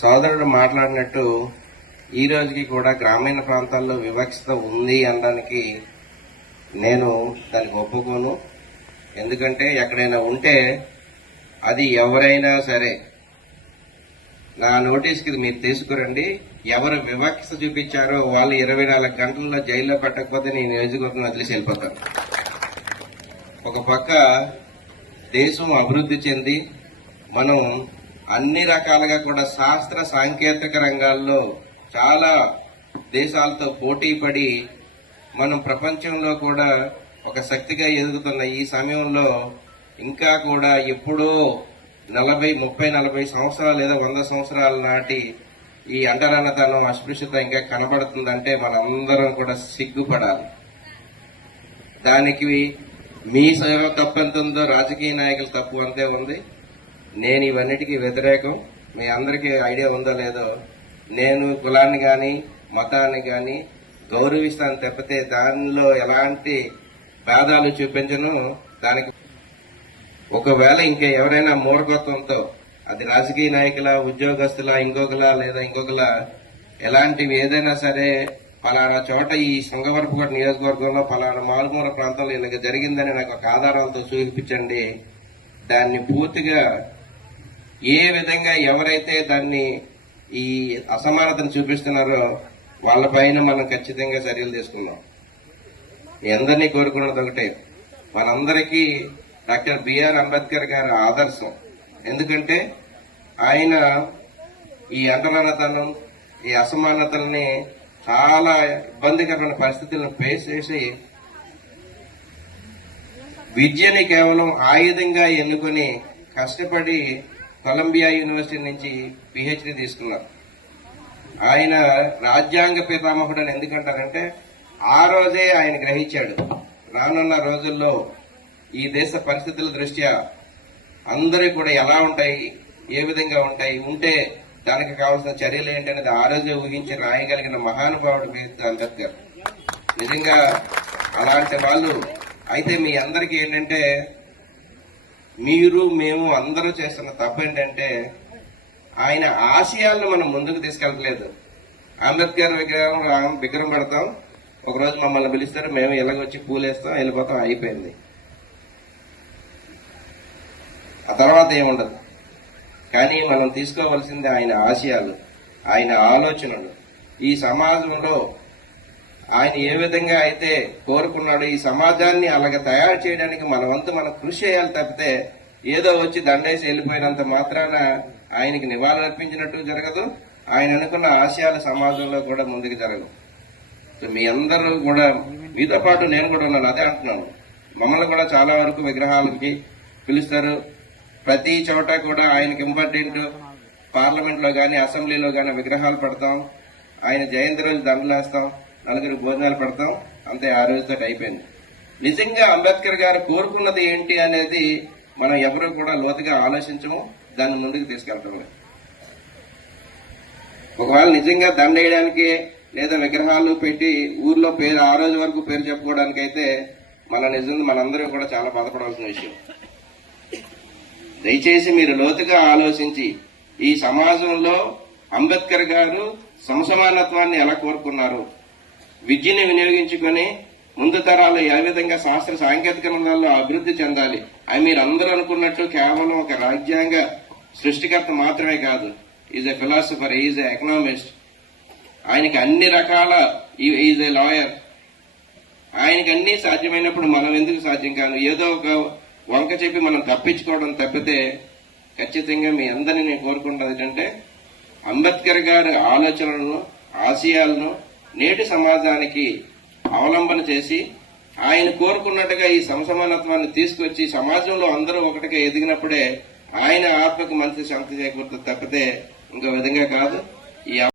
సోదరుడు మాట్లాడినట్టు ఈ రోజుకి కూడా గ్రామీణ ప్రాంతాల్లో వివక్షత ఉంది అనడానికి నేను దానికి ఒప్పుకోను. ఎందుకంటే ఎక్కడైనా ఉంటే అది ఎవరైనా సరే నా నోటీస్కి మీరు తీసుకురండి. ఎవరు వివక్షత చూపించారో వాళ్ళు ఇరవై నాలుగు గంటల్లో జైల్లో పెట్టకపోతే నేను నియోజకవర్గం వదిలేసి వెళ్ళిపోతాను. ఒక పక్క దేశం అభివృద్ధి చెంది మనం అన్ని రకాలుగా కూడా శాస్త్ర సాంకేతిక రంగాల్లో చాలా దేశాలతో పోటీ పడి మనం ప్రపంచంలో కూడా ఒక శక్తిగా ఎదుగుతున్న ఈ సమయంలో ఇంకా కూడా ఎప్పుడో నలభై ముప్పై నలభై సంవత్సరాలు లేదా వంద సంవత్సరాల నాటి ఈ అంటరానతనం అస్పృశ్యత ఇంకా కనబడుతుందంటే మనందరం కూడా సిగ్గుపడాలి. దానికి మీ సేవ తప్పు ఎంత ఉందో రాజకీయ నాయకులు తప్పు అంతే ఉంది. నేను ఇవన్నిటికీ వ్యతిరేకం. మీ అందరికీ ఐడియా ఉందో లేదో నేను కులాన్ని కానీ మతాన్ని కానీ గౌరవిస్తాను తప్పితే దానిలో ఎలాంటి భేదాలు చూపించను. దానికి ఒకవేళ ఇంకా ఎవరైనా మూర్ఖత్వంతో అది రాజకీయ నాయకుల ఉద్యోగస్తుల ఇంకొకలా లేదా ఇంకొకలా ఎలాంటివి ఏదైనా సరే పలానా చోట ఈ శృంగవరపుకోట నియోజకవర్గంలో పలానా మారుమూల ప్రాంతంలో ఇలాగ జరిగిందని నాకు ఒక ఆధారాలతో చూపించండి దాన్ని పూర్తిగా ఏ విధంగా ఎవరైతే దాన్ని ఈ అసమానతను చూపిస్తున్నారో వాళ్ళపైన మనం ఖచ్చితంగా చర్యలు తీసుకుందాం. ఎందరినీ కోరుకున్నది ఒకటే. మనందరికీ డాక్టర్ బిఆర్ అంబేద్కర్ గారి ఆదర్శం. ఎందుకంటే ఆయన ఈ అంటరానతనం ఈ అసమానతల్ని చాలా ఇబ్బందికరమైన పరిస్థితులను ఫేస్ చేసి విద్యని కేవలం ఆయుధంగా ఎన్నుకొని కష్టపడి కొలంబియా యూనివర్సిటీ నుంచి పిహెచ్డి తీసుకున్నారు ఆయన రాజ్యాంగ పితామహుడు అని ఎందుకంటారంటే ఆ రోజే ఆయన గ్రహించాడు. రానున్న రోజుల్లో ఈ దేశ పరిస్థితుల దృష్ట్యా అందరూ కూడా ఎలా ఉంటాయి ఏ విధంగా ఉంటాయి ఉంటే దానికి కావాల్సిన చర్యలు ఏంటనేది ఆ రోజే ఊహించి రాయగలిగిన మహానుభావుడు బీఆర్ అంబేద్కర్ నిజంగా అలాంటి వాళ్ళు అయితే మీ అందరికీ ఏంటంటే మీరు మేము అందరూ చేస్తున్న తప్పు ఏంటంటే ఆయన ఆశయాలను మనం ముందుకు తీసుకెళ్ళట్లేదు అంబేద్కర్ విగ్రహం విగ్రహం పెడతాం ఒకరోజు మమ్మల్ని పిలుస్తారు మేము ఎలాగొచ్చి పూలేస్తాం వెళ్ళిపోతాం అయిపోయింది. ఆ తర్వాత ఏముండదు. కానీ మనం తీసుకోవాల్సింది ఆయన ఆశయాలు ఆయన ఆలోచనలు. ఈ సమాజంలో ఆయన ఏ విధంగా అయితే కోరుకున్నాడో ఈ సమాజాన్ని అలాగ తయారు చేయడానికి మన వంతు మనం కృషి చేయాలి తప్పితే ఏదో వచ్చి దండేసి వెళ్ళిపోయినంత మాత్రాన ఆయనకి నివాళులర్పించినట్టు జరగదు. ఆయన అనుకున్న ఆశయాలు సమాజంలో కూడా ముందుకు జరగదు మీ అందరూ కూడా మీతో పాటు నేను కూడా ఉన్నాను అదే అంటున్నాను. మమ్మల్ని కూడా చాలా వరకు విగ్రహాలకి పిలుస్తారు. ప్రతి చోట కూడా ఆయనకి ఇంపార్టెంట్ పార్లమెంట్లో కానీ అసెంబ్లీలో కానీ విగ్రహాలు పెడతాం. ఆయన జయంతి రోజు దండలు వేస్తాం. నలుగురు భోజనాలు పెడతాం. అంతే ఆ రోజుతో అయిపోయింది. నిజంగా అంబేద్కర్ గారు కోరుకున్నది ఏంటి అనేది మనం ఎవరు కూడా లోతుగా ఆలోచించము. దాన్ని ముందుకు తీసుకెళ్తాము ఒకవేళ నిజంగా దండ వేయడానికి లేదా విగ్రహాలు పెట్టి ఊర్లో పేరు ఆ రోజు వరకు పేరు చెప్పుకోవడానికి అయితే మన నిజంగా మనందరూ కూడా చాలా బాధపడాల్సిన విషయం. దయచేసి మీరు లోతుగా ఆలోచించి ఈ సమాజంలో అంబేద్కర్ గారు సమసమానత్వాన్ని ఎలా కోరుకున్నారు? విద్యని వినియోగించుకొని ముందు తరాలు ఏ విధంగా శాస్త్ర సాంకేతిక రంగాల్లో అభివృద్ధి చెందాలి అవి మీరు అందరూ అనుకున్నట్లు కేవలం ఒక రాజ్యాంగ సృష్టికర్త మాత్రమే కాదు is a philosopher is a economist ఆయనకి అన్ని రకాల ఈజ్ ఎ లాయర్ ఆయనకి అన్ని సాధ్యమైనప్పుడు మనం ఎందుకు సాధ్యం కాదు? ఏదో ఒక వంక చెప్పి మనం తప్పించుకోవడం తప్పితే ఖచ్చితంగా మీ అందరినీ నేను కోరుకుంటున్నది ఏంటంటే అంబేద్కర్ గారి ఆలోచనలను ఆశయాలను నేటి సమాజానికి అవలంబన చేసి ఆయన కోరుకున్నట్టుగా ఈ సమసమానత్వాన్ని తీసుకొచ్చి సమాజంలో అందరూ ఒకటిగా ఎదిగినప్పుడే ఆయన ఆత్మకు మంచి శాంతి చేకూరుతుంది తప్పితే ఇంకో విధంగా కాదు. ఈ